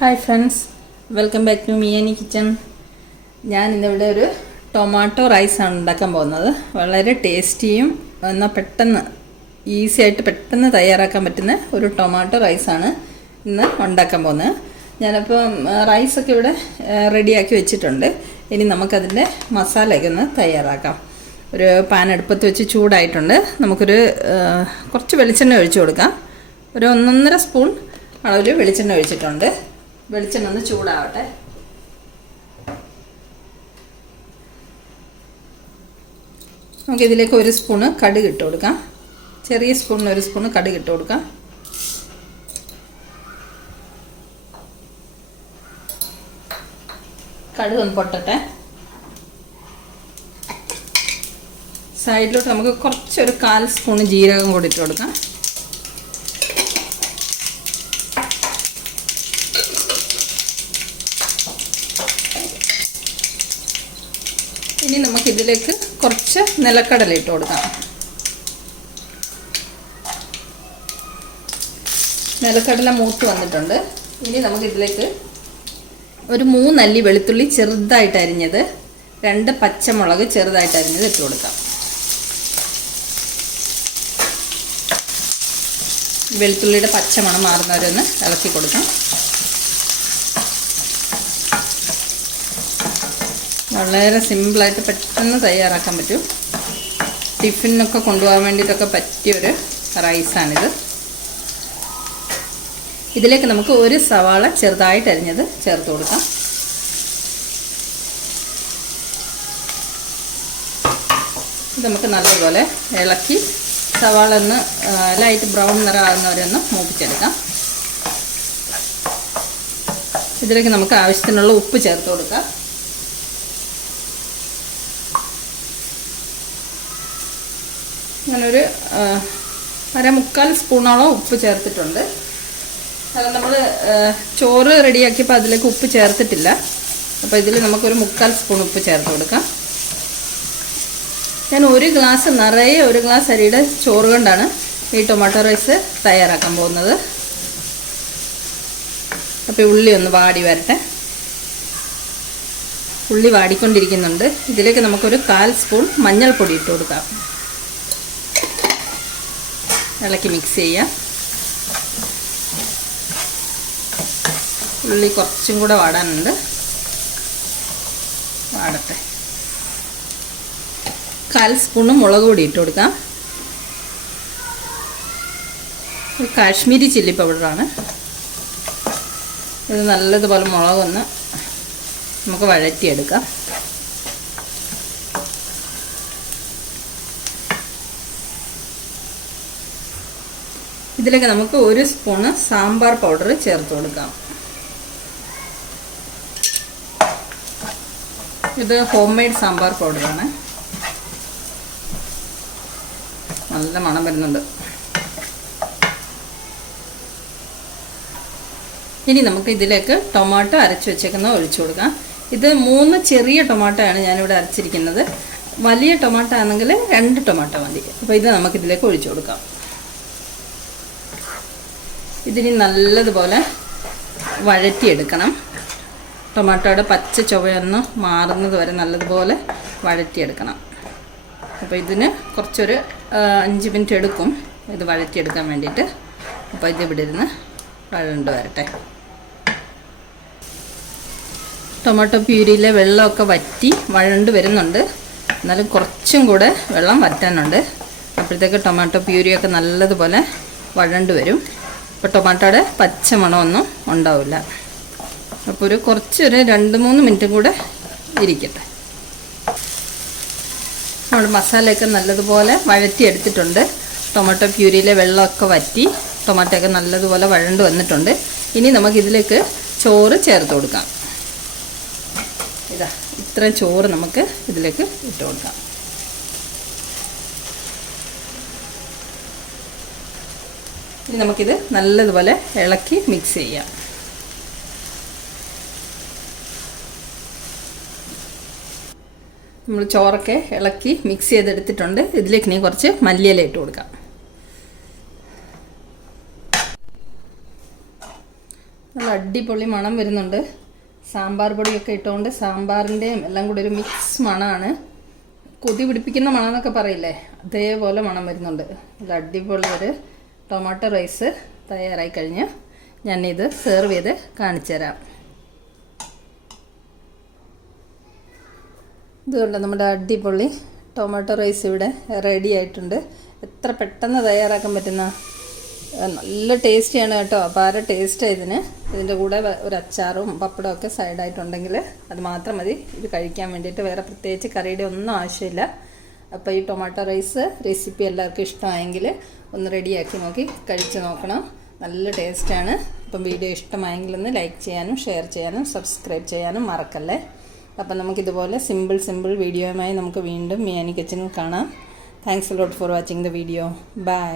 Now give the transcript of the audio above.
Hi friends, welcome back to Miyani kitchen. ഞാൻ ഇന്നിവിടെ ഒരു ടൊമാറ്റോ റൈസാണ് ഉണ്ടാക്കാൻ പോകുന്നത്. വളരെ ടേസ്റ്റിയും എന്നാൽ പെട്ടെന്ന് ഈസി ആയിട്ട് പെട്ടെന്ന് തയ്യാറാക്കാൻ പറ്റുന്ന ഒരു ടൊമാറ്റോ റൈസാണ് ഇന്ന് ഉണ്ടാക്കാൻ പോകുന്നത്. ഞാനപ്പോൾ റൈസൊക്കെ ഇവിടെ റെഡിയാക്കി വെച്ചിട്ടുണ്ട്. ഇനി നമുക്കതിൻ്റെ മസാലയൊക്കെ ഒന്ന് തയ്യാറാക്കാം. ഒരു പാൻ അടുപ്പത്ത് വെച്ച് ചൂടായിട്ടുണ്ട്. നമുക്കൊരു കുറച്ച് വെളിച്ചെണ്ണ ഒഴിച്ചു കൊടുക്കാം. ഒരു 1.5 സ്പൂൺ അളവിൽ വെളിച്ചെണ്ണ ഒഴിച്ചിട്ടുണ്ട്. വെളിച്ചെണ്ണ ഒന്ന് ചൂടാവട്ടെ. നമുക്കിതിലേക്ക് 1 സ്പൂണ് കടുക് ഇട്ട് കൊടുക്കാം. ചെറിയ സ്പൂണിന് 1 സ്പൂണ് കടുക് ഇട്ട് കൊടുക്കാം. കടുക് ഒന്ന് പൊട്ടട്ടെ. സൈഡിലോട്ട് നമുക്ക് കുറച്ചൊരു 1/4 സ്പൂണ് ജീരകം കൂടി ഇട്ട് കൊടുക്കാം. ഇനി നമുക്കിതിലേക്ക് കുറച്ച് നിലക്കടല ഇട്ട് കൊടുക്കാം. നിലക്കടല മൂത്ത് വന്നിട്ടുണ്ട്. ഇനി നമുക്കിതിലേക്ക് ഒരു 3 അല്ലി വെളുത്തുള്ളി ചെറുതായിട്ട് അരിഞ്ഞത്, 2 പച്ചമുളക് ചെറുതായിട്ട് അരിഞ്ഞത് ഇട്ട് കൊടുക്കാം. വെളുത്തുള്ളിയുടെ പച്ചമണം മാറുന്നവരൊന്ന് ഇളക്കി കൊടുക്കാം. വളരെ സിമ്പിളായിട്ട് പെട്ടെന്ന് തയ്യാറാക്കാൻ പറ്റും. ടിഫിനൊക്കെ കൊണ്ടുപോകാൻ വേണ്ടിയിട്ടൊക്കെ പറ്റിയൊരു റൈസാണിത്. ഇതിലേക്ക് നമുക്ക് 1 സവാള ചെറുതായിട്ട് അരിഞ്ഞത് ചേർത്ത് കൊടുക്കാം. ഇത് നമുക്ക് നല്ലതുപോലെ ഇളക്കി സവാള ഒന്ന് ലൈറ്റ് ബ്രൗൺ നിറമാകുന്നവരെ ഒന്ന് മൂപ്പിച്ചെടുക്കാം. ഇതിലേക്ക് നമുക്ക് ആവശ്യത്തിനുള്ള ഉപ്പ് ചേർത്ത് കൊടുക്കാം. അങ്ങനൊരു 1/4 സ്പൂണോളം ഉപ്പ് ചേർത്തിട്ടുണ്ട്. കാരണം നമ്മൾ ചോറ് റെഡിയാക്കിയപ്പോൾ അതിലേക്ക് ഉപ്പ് ചേർത്തിട്ടില്ല. അപ്പോൾ ഇതിൽ നമുക്കൊരു 1/4 സ്പൂൺ ഉപ്പ് ചേർത്ത് കൊടുക്കാം. ഞാൻ 1 ഗ്ലാസ് നിറയെ 1 ഗ്ലാസ് അരിയുടെ ചോറ് കൊണ്ടാണ് ഈ ടൊമാറ്റോ റൈസ് തയ്യാറാക്കാൻ പോകുന്നത്. അപ്പോൾ ഉള്ളി ഒന്ന് വാടി വരട്ടെ. ഉള്ളി വാടിക്കൊണ്ടിരിക്കുന്നുണ്ട്. ഇതിലേക്ക് നമുക്കൊരു 1/4 സ്പൂൺ മഞ്ഞൾപ്പൊടി ഇട്ട് കൊടുക്കാം. ഇളക്കി മിക്സ് ചെയ്യാം. ഉള്ളി കുറച്ചും കൂടെ വാടാനുണ്ട്. വാടട്ടെ. 1/4 സ്പൂണ് മുളക് പൊടി ഇട്ട് കൊടുക്കാം. ഒരു കാശ്മീരി ചില്ലി പൗഡറാണ് ഇത്. നല്ലതുപോലെ മുളകൊന്ന് നമുക്ക് വഴറ്റിയെടുക്കാം. ഇതിലേക്ക് നമുക്ക് 1 സ്പൂണ് സാമ്പാർ പൗഡർ ചേർത്ത് കൊടുക്കാം. ഇത് ഹോം മെയ്ഡ് സാമ്പാർ പൗഡറാണ്. നല്ല മണം വരുന്നുണ്ട്. ഇനി നമുക്ക് ഇതിലേക്ക് ടൊമാറ്റോ അരച്ച് വെച്ചേക്കുന്ന ഒഴിച്ചു കൊടുക്കാം. ഇത് 3 ചെറിയ ടൊമാറ്റോയാണ് ഞാനിവിടെ അരച്ചിരിക്കുന്നത്. വലിയ ടൊമാറ്റോ ആണെങ്കിൽ 2 ടൊമാറ്റോ മതി. അപ്പോൾ ഇത് നമുക്കിതിലേക്ക് ഒഴിച്ചു കൊടുക്കാം. ഇതിനി നല്ലതുപോലെ വഴറ്റിയെടുക്കണം. ടൊമാറ്റോയുടെ പച്ച ചുവയൊന്ന് മാറുന്നത് വരെ നല്ലതുപോലെ വഴറ്റിയെടുക്കണം. അപ്പോൾ ഇതിന് കുറച്ചൊരു 5 മിനിറ്റ് എടുക്കും ഇത് വഴറ്റിയെടുക്കാൻ വേണ്ടിയിട്ട്. അപ്പോൾ ഇത് ഇവിടെ ഇരുന്ന് വഴണ്ട് വരട്ടെ. ടൊമാറ്റോ പ്യൂരിയിലെ വെള്ളമൊക്കെ വറ്റി വഴണ്ട് വരുന്നുണ്ട്. എന്നാലും കുറച്ചും കൂടെ വെള്ളം വറ്റാനുണ്ട്. അപ്പോഴത്തേക്ക് ടൊമാറ്റോ പ്യൂരിയൊക്കെ നല്ലതുപോലെ വഴണ്ട് വരും. അപ്പോൾ ടൊമാറ്റോയുടെ പച്ച മണമൊന്നും ഉണ്ടാവില്ല. അപ്പോൾ ഒരു കുറച്ചൊരു 2-3 മിനിറ്റ് കൂടെ ഇരിക്കട്ടെ. നമ്മുടെ മസാലയൊക്കെ നല്ലതുപോലെ വഴറ്റിയെടുത്തിട്ടുണ്ട്. ടൊമാറ്റോ പ്യൂരിയിലെ വെള്ളമൊക്കെ വറ്റി ടൊമാറ്റോയൊക്കെ നല്ലതുപോലെ വഴണ്ട് വന്നിട്ടുണ്ട്. ഇനി നമുക്കിതിലേക്ക് ചോറ് ചേർത്ത് കൊടുക്കാം. ഇതാ ഇത്രയും ചോറ് നമുക്ക് ഇതിലേക്ക് ഇട്ട് കൊടുക്കാം. ഇനി നമുക്കിത് നല്ലതുപോലെ ഇളക്കി മിക്സ് ചെയ്യാം. നമ്മൾ ചോറൊക്കെ ഇളക്കി മിക്സ് ചെയ്തെടുത്തിട്ടുണ്ട്. ഇതിലേക്ക് ഇനി കുറച്ച് മല്ലിയില ഇട്ട് കൊടുക്കാം. നല്ല അടിപൊളി മണം വരുന്നുണ്ട്. സാമ്പാർ പൊടിയൊക്കെ ഇട്ടുകൊണ്ട് സാമ്പാറിൻ്റെയും എല്ലാം കൂടി ഒരു മിക്സ് മണമാണ്. കൊതി പിടിപ്പിക്കുന്ന മണം എന്നൊക്കെ പറയില്ലേ, അതേപോലെ മണം വരുന്നുണ്ട്. നല്ല അടിപൊളി ഒരു ടൊമാറ്റോ റൈസ് തയ്യാറായി കഴിഞ്ഞ് ഞാനിത് സെർവ് ചെയ്ത് കാണിച്ചു തരാം. ഇതുകൊണ്ട് നമ്മുടെ അടിപൊളി ടൊമാറ്റോ റൈസ് ഇവിടെ റെഡി ആയിട്ടുണ്ട്. എത്ര പെട്ടെന്ന് തയ്യാറാക്കാൻ പറ്റുന്ന നല്ല ടേസ്റ്റിയാണ് കേട്ടോ. അപാര ടേസ്റ്റാണ് ഇതിന്. ഇതിൻ്റെ കൂടെ ഒരു അച്ചാറും പപ്പടവും ഒക്കെ സൈഡായിട്ടുണ്ടെങ്കിൽ അത് മാത്രം മതി ഇത് കഴിക്കാൻ വേണ്ടിയിട്ട്. വേറെ പ്രത്യേകിച്ച് കറിയുടെ ഒന്നും ആവശ്യമില്ല. അപ്പോൾ ഈ ടൊമാറ്റോ റൈസ് റെസിപ്പി എല്ലാവർക്കും ഇഷ്ടമായെങ്കിൽ ഒന്ന് റെഡിയാക്കി നോക്കി കഴിച്ച് നോക്കണം. നല്ല ടേസ്റ്റാണ്. അപ്പം വീഡിയോ ഇഷ്ടമായെങ്കിൽ ഒന്ന് ലൈക്ക് ചെയ്യാനും ഷെയർ ചെയ്യാനും സബ്സ്ക്രൈബ് ചെയ്യാനും മറക്കല്ലേ. അപ്പം നമുക്കിതുപോലെ സിമ്പിൾ വീഡിയോയുമായി നമുക്ക് വീണ്ടും മിയാനി കിച്ചണിൽ കാണാം. Thanks a lot for watching the video. By.